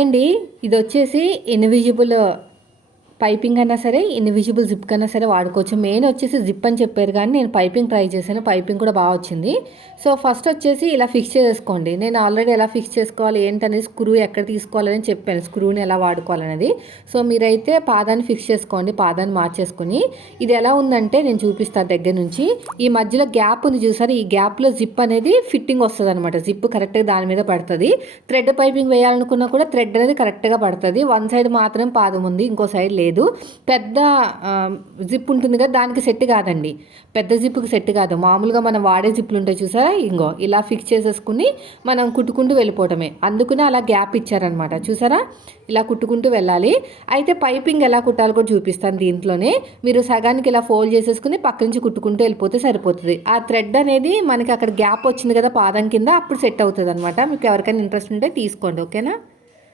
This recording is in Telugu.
అండి, ఇది వచ్చేసి ఇన్విజిబుల్ పైపింగ్ అన్నా సరే, ఇన్విజిబుల్ జిప్ కన్నా సరే వాడుకోవచ్చు. మెయిన్ వచ్చేసి జిప్ అని చెప్పారు, కానీ నేను పైపింగ్ ట్రై చేశాను. పైపింగ్ కూడా బాగా వచ్చింది. సో ఫస్ట్ వచ్చేసి ఇలా ఫిక్స్ చేసుకోండి. నేను ఆల్రెడీ ఎలా ఫిక్స్ చేసుకోవాలి ఏంటనేది, స్క్రూ ఎక్కడ తీసుకోవాలని చెప్పాను, స్క్రూని ఎలా వాడుకోవాలనేది. సో మీరైతే పాదాన్ని ఫిక్స్ చేసుకోండి, పాదాన్ని మార్చేసుకొని. ఇది ఎలా ఉందంటే నేను చూపిస్తాను దగ్గర నుంచి. ఈ మధ్యలో గ్యాప్ ఉంది చూసారు, ఈ గ్యాప్లో జిప్ అనేది ఫిట్టింగ్ వస్తుంది అనమాట. జిప్ కరెక్ట్గా దాని మీద పడుతుంది. థ్రెడ్ పైపింగ్ వేయాలనుకున్నా కూడా థ్రెడ్ అనేది కరెక్ట్గా పడుతుంది. వన్ సైడ్ మాత్రం పాదం ఉంది, ఇంకో సైడ్ లేదు. పెద్ద జిప్ ఉంటుంది కదా, దానికి సెట్ కాదండి. పెద్ద జిప్కి సెట్ కాదు. మామూలుగా మనం వాడే జిప్లు ఉంటాయి చూసారా, ఇంకో ఇలా ఫిక్స్ చేసేసుకుని మనం కుట్టుకుంటూ వెళ్ళిపోవటమే. అందుకనే అలా గ్యాప్ ఇచ్చారనమాట. చూసారా, ఇలా కుట్టుకుంటూ వెళ్ళాలి. అయితే పైపింగ్ ఎలా కుట్టాలో కూడా చూపిస్తాను దీంట్లోనే. మీరు సగానికి ఇలా ఫోల్డ్ చేసేసుకుని పక్క నుంచి కుట్టుకుంటూ వెళ్ళిపోతే సరిపోతుంది. ఆ థ్రెడ్ అనేది మనకి అక్కడ గ్యాప్ వచ్చింది కదా పాదం కింద, అప్పుడు సెట్ అవుతుంది అనమాట. మీకు ఎవరికైనా ఇంట్రెస్ట్ ఉంటే తీసుకోండి, ఓకేనా.